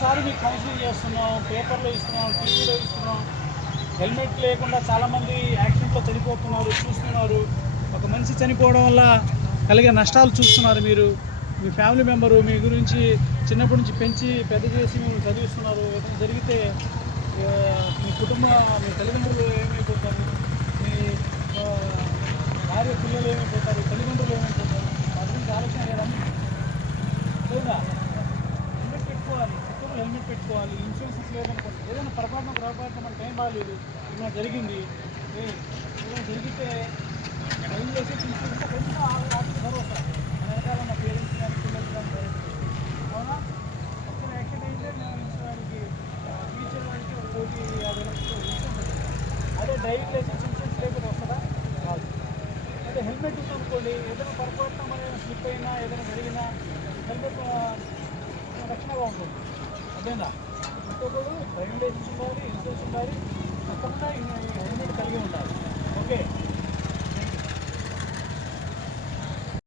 ప్రతిసారి మీకు కౌన్సిలింగ్ చేస్తున్నాం, పేపర్లో ఇస్తున్నాం, టీవీలో ఇస్తున్నాం. హెల్మెట్ లేకుండా చాలామంది యాక్సిడెంట్లో చనిపోతున్నారు, చూస్తున్నారు. ఒక మనిషి చనిపోవడం వల్ల కలిగే నష్టాలు చూస్తున్నారు. మీరు మీ ఫ్యామిలీ మెంబరు మీ గురించి చిన్నప్పటి నుంచి పెంచి పెద్ద చేసి మిమ్మల్ని చదివిస్తున్నారు. ఏదైనా జరిగితే మీ మీ తల్లిదండ్రులు ఏమైపోతారు, మీ భార్య పిల్లలు ఏమైపోతారు, తల్లిదండ్రులు ఏమైపోతారు, వాటి గురించి ఆలోచన లేదని లేదా హెల్మెట్ పెట్టుకోవాలి. చిత్తూరు హెల్మెట్ పెట్టుకోవాలి. ఇన్సూరెన్స్ లేదనుకోండి, ఏదైనా పొరపాటున మన టైం బాగాలేదు, ఏమైనా జరిగింది, ఏదైనా జరిగితే టైం చేసి ఇన్సూరెన్స్ కొంచెం భరోసా మన వెనకాల ఉన్న పేరెంట్స్ కానీ పిల్లలు కానీ అవునా. ఒక్కరు యాక్సిడెంట్ అయితే మేము ఇన్సూరెన్స్కి ఫ్యూచర్ వారికి 1,50,00,000 ఇన్సూరెన్స్. అదే డ్రైవింగ్ లైసెన్స్ ఇన్సూరెన్స్ లేకపోతే వస్తుందా? కాదు. అదే హెల్మెట్ ఉందనుకోండి, ఏదైనా పొరపాటున మన స్లిప్ అయినా ఏదైనా జరిగినా హెల్మెట్ రక్షణగా ఉంటుంది. అదేనా ఇంకొకరు డ్రైవింగ్ లైసెన్స్ ఉండాలి, ఇన్సూరెన్స్ ఉండాలి, తప్పకుండా